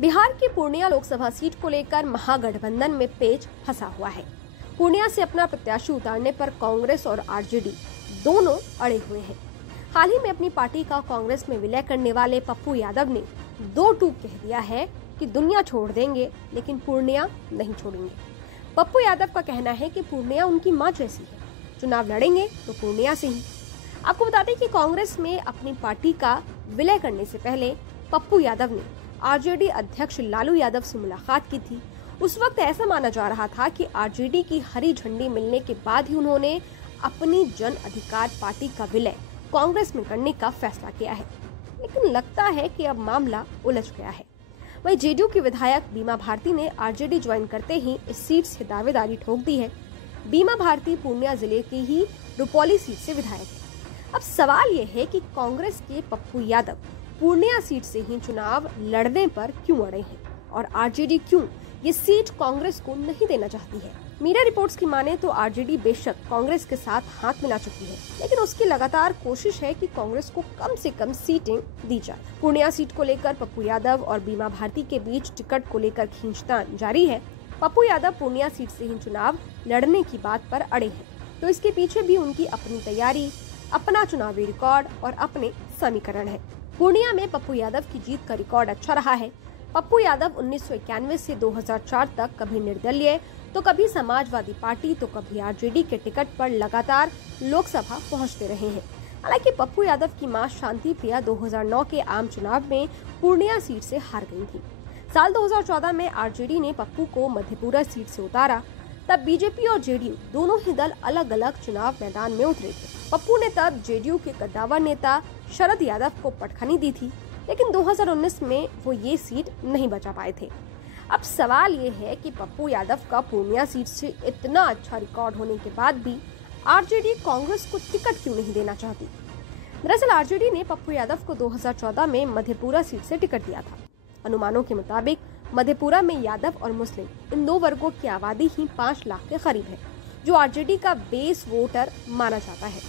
बिहार की पूर्णिया लोकसभा सीट को लेकर महागठबंधन में पेच फंसा हुआ है। पूर्णिया से अपना प्रत्याशी उतारने पर कांग्रेस और आरजेडी दोनों अड़े हुए हैं। हाल ही में अपनी पार्टी का कांग्रेस में विलय करने वाले पप्पू यादव ने दो टूक कह दिया है कि दुनिया छोड़ देंगे लेकिन पूर्णिया नहीं छोड़ेंगे। पप्पू यादव का कहना है कि पूर्णिया उनकी मां जैसी है, चुनाव लड़ेंगे तो पूर्णिया से ही। आपको बता दें कि कांग्रेस में अपनी पार्टी का विलय करने से पहले पप्पू यादव ने आरजेडी अध्यक्ष लालू यादव से मुलाकात की थी। उस वक्त ऐसा माना जा रहा था कि आरजेडी की हरी झंडी मिलने के बाद ही उन्होंने अपनी जन अधिकार पार्टी का विलय कांग्रेस में करने का फैसला किया है, लेकिन लगता है कि अब मामला उलझ गया है। वहीं जेडीयू की विधायक बीमा भारती ने आरजेडी ज्वाइन करते ही इस सीट से दावेदारी ठोक दी है। बीमा भारती पूर्णिया जिले की ही रुपौली सीट से विधायक है। अब सवाल ये है कि कांग्रेस के पप्पू यादव पूर्णिया सीट से ही चुनाव लड़ने पर क्यों अड़े हैं और आरजेडी क्यों ये सीट कांग्रेस को नहीं देना चाहती है। मीडिया रिपोर्ट्स की माने तो आरजेडी बेशक कांग्रेस के साथ हाथ मिला चुकी है, लेकिन उसकी लगातार कोशिश है कि कांग्रेस को कम से कम सीटें दी जाए। पूर्णिया सीट को लेकर पप्पू यादव और बीमा भारती के बीच टिकट को लेकर खींचतान जारी है। पप्पू यादव पूर्णिया सीट से ही चुनाव लड़ने की बात पर अड़े हैं, तो इसके पीछे भी उनकी अपनी तैयारी, अपना चुनावी रिकॉर्ड और अपने समीकरण है। पूर्णिया में पप्पू यादव की जीत का रिकॉर्ड अच्छा रहा है। पप्पू यादव 1991 से 2004 तक कभी निर्दलीय तो कभी समाजवादी पार्टी तो कभी आरजेडी के टिकट पर लगातार लोकसभा पहुंचते रहे हैं। हालांकि पप्पू यादव की मां शांति प्रिया 2009 के आम चुनाव में पूर्णिया सीट से हार गई थी। साल 2014 में आरजेडी ने पप्पू को मधेपुरा सीट से उतारा। तब बीजेपी और जेडीयू दोनों ही दल अलग अलग चुनाव मैदान में उतरे थे। पप्पू ने तब जेडीयू के कद्दावर नेता शरद यादव को पटखनी दी थी, लेकिन 2019 में वो ये सीट नहीं बचा पाए थे। अब सवाल ये है कि पप्पू यादव का पूर्णिया सीट से इतना अच्छा रिकॉर्ड होने के बाद भी आरजेडी कांग्रेस को टिकट क्यों नहीं देना चाहती। दरअसल आरजेडी ने पप्पू यादव को 2014 में मधेपुरा सीट से टिकट दिया था। अनुमानों के मुताबिक मधेपुरा में यादव और मुस्लिम इन दो वर्गों की आबादी ही 5 लाख के करीब है, जो आरजेडी का बेस वोटर माना जाता है।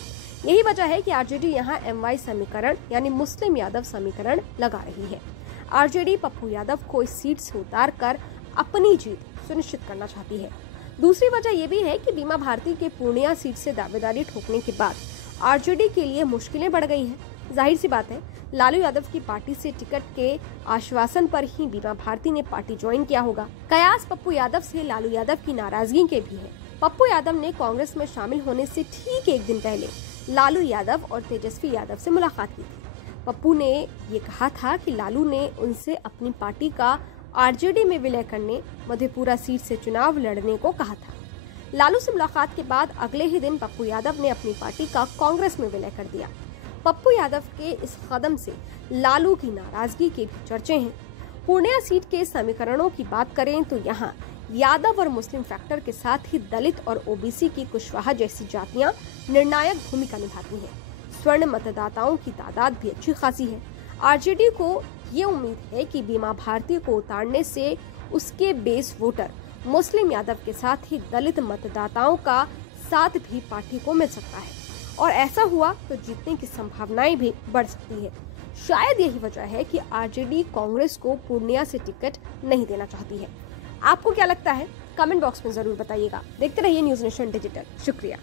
यही वजह है कि आरजेडी यहां एमवाई समीकरण यानी मुस्लिम यादव समीकरण लगा रही है। आरजेडी पप्पू यादव को इस सीट से उतारकर अपनी जीत सुनिश्चित करना चाहती है। दूसरी वजह यह भी है कि बीमा भारती के पूर्णिया सीट से दावेदारी ठोकने के बाद आरजेडी के लिए मुश्किलें बढ़ गई हैं। जाहिर सी बात है, लालू यादव की पार्टी से टिकट के आश्वासन पर ही बीमा भारती ने पार्टी ज्वाइन किया होगा। कयास पप्पू यादव से लालू यादव की नाराजगी के भी है। पप्पू यादव ने कांग्रेस में शामिल होने से ठीक एक दिन पहले लालू यादव और तेजस्वी यादव से मुलाकात की थी। पप्पू ने ये कहा था कि लालू ने उनसे अपनी पार्टी का आरजेडी में विलय करने, मधेपुरा सीट से चुनाव लड़ने को कहा था। लालू से मुलाकात के बाद अगले ही दिन पप्पू यादव ने अपनी पार्टी का कांग्रेस में विलय कर दिया। पप्पू यादव के इस कदम से लालू की नाराजगी के भी चर्चे हैं। पूर्णिया सीट के समीकरणों की बात करें तो यहाँ यादव और मुस्लिम फैक्टर के साथ ही दलित और ओबीसी की कुशवाहा जैसी जातियां निर्णायक भूमिका निभाती हैं। स्वर्ण मतदाताओं की तादाद भी अच्छी खासी है। आरजेडी को ये उम्मीद है कि बीमा भारती को उतारने से उसके बेस वोटर मुस्लिम यादव के साथ ही दलित मतदाताओं का साथ भी पार्टी को मिल सकता है, और ऐसा हुआ तो जीतने की संभावनाएं भी बढ़ सकती है। शायद यही वजह है कि आरजेडी कांग्रेस को पूर्णिया से टिकट नहीं देना चाहती है। आपको क्या लगता है? कमेंट बॉक्स में जरूर बताइएगा। देखते रहिए न्यूज़ नेशन डिजिटल। शुक्रिया।